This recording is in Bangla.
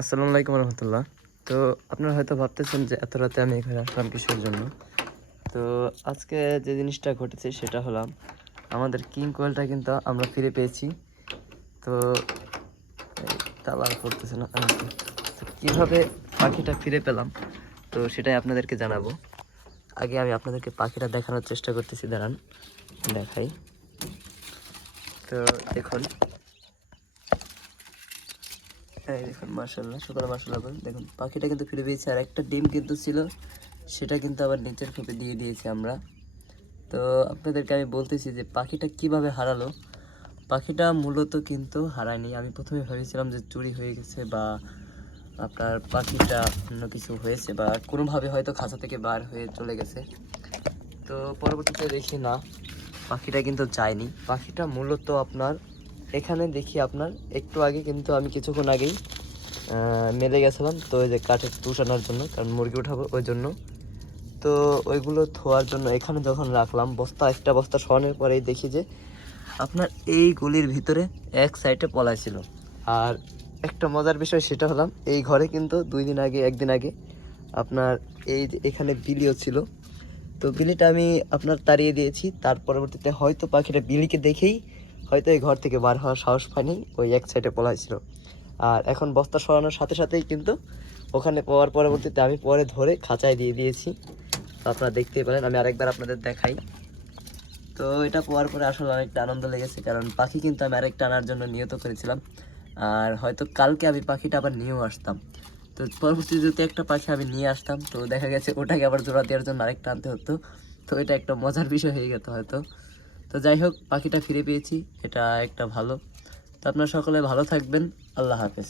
আসসালামু আলাইকুম রহমতুল্লাহ। তো আপনারা হয়তো ভাবতেছেন যে এত রাতে আমি এখানে আসলাম কিসের জন্য। তো আজকে যে জিনিসটা ঘটেছে সেটা হলাম আমাদের কিং কোয়েলটা কিন্তু আমরা ফিরে পেয়েছি। তো এই তালা করতেছে না তো কীভাবে পাখিটা ফিরে পেলাম তো সেটাই আপনাদেরকে জানাবো। আগে আমি আপনাদেরকে পাখিটা দেখানোর চেষ্টা করতেছি, দাঁড়ান দেখাই। তো দেখুন, এই দেখুন, মার্শাল্লাহ, শুকর মার্শাল্লাহ বলেন। দেখুন পাখিটা কিন্তু ফিরে পেয়েছে, আর একটা ডিম কিন্তু ছিল সেটা কিন্তু আবার নিচের খোপে দিয়ে দিয়েছি আমরা। তো আপনাদেরকে আমি বলতেছি যে পাখিটা কিভাবে হারালো। পাখিটা মূলত কিন্তু হারায়নি। আমি প্রথমে ভেবেছিলাম যে চুরি হয়ে গেছে বা আপনার পাখিটা অন্য কিছু হয়েছে বা কোনোভাবে হয়তো খাঁচা থেকে বার হয়ে চলে গেছে। তো পরবর্তীতে দেখি না, পাখিটা কিন্তু যায়নি। পাখিটা মূলত আপনার এখানে দেখি আপনার একটু আগে কিন্তু আমি কিছুক্ষণ আগেই মেলে গেছিলাম। তো ওই যে কাঠের তুষ আনার জন্য, কারণ মুরগি উঠাবো ওই জন্য। তো ওইগুলো ধোয়ার জন্য এখানে যখন রাখলাম, একটা বস্তা সরানোর পরেই দেখি যে আপনার এই গলির ভিতরে এক সাইডে পলায় ছিল। আর একটা মজার বিষয় সেটা হলাম, এই ঘরে কিন্তু একদিন আগে আপনার এই যে এখানে বিলিও ছিল। তো বিলিটা আমি আপনার তাড়িয়ে দিয়েছি। তার পরবর্তীতে হয়তো পাখিটা বিলিকে দেখেই হয়তো এই ঘর থেকে বার হওয়ার সাহস পায়নি, ওই এক সাইডে পলায় ছিল। আর এখন বস্তা সরানোর সাথে সাথেই কিন্তু ওখানে পাওয়ার পরবর্তীতে আমি পরে ধরে খাঁচায় দিয়ে দিয়েছি। তো আপনারা দেখতেই পারেন, আমি আরেকবার আপনাদের দেখাই। তো এটা পাওয়ার পরে আসলে অনেকটা আনন্দ লেগেছে, কারণ পাখি কিন্তু আমি আরেকটা আনার জন্য নিয়ত করেছিলাম। আর হয়তো কালকে আমি পাখিটা আবার নিয়েও আসতাম। তো পরবর্তীতে যদি একটা পাখি আমি নিয়ে আসতাম, তো দেখা গেছে ওটাকে আবার জোড়া দেওয়ার জন্য আরেকটা আনতে হতো। তো এটা একটা মজার বিষয় হয়ে যেত হয়তো। তো যাই হোক, পাখিটা ফিরে পেয়েছি, এটা একটা ভালো। তো আপনারা সকলে ভালো থাকবেন। আল্লাহ হাফেজ।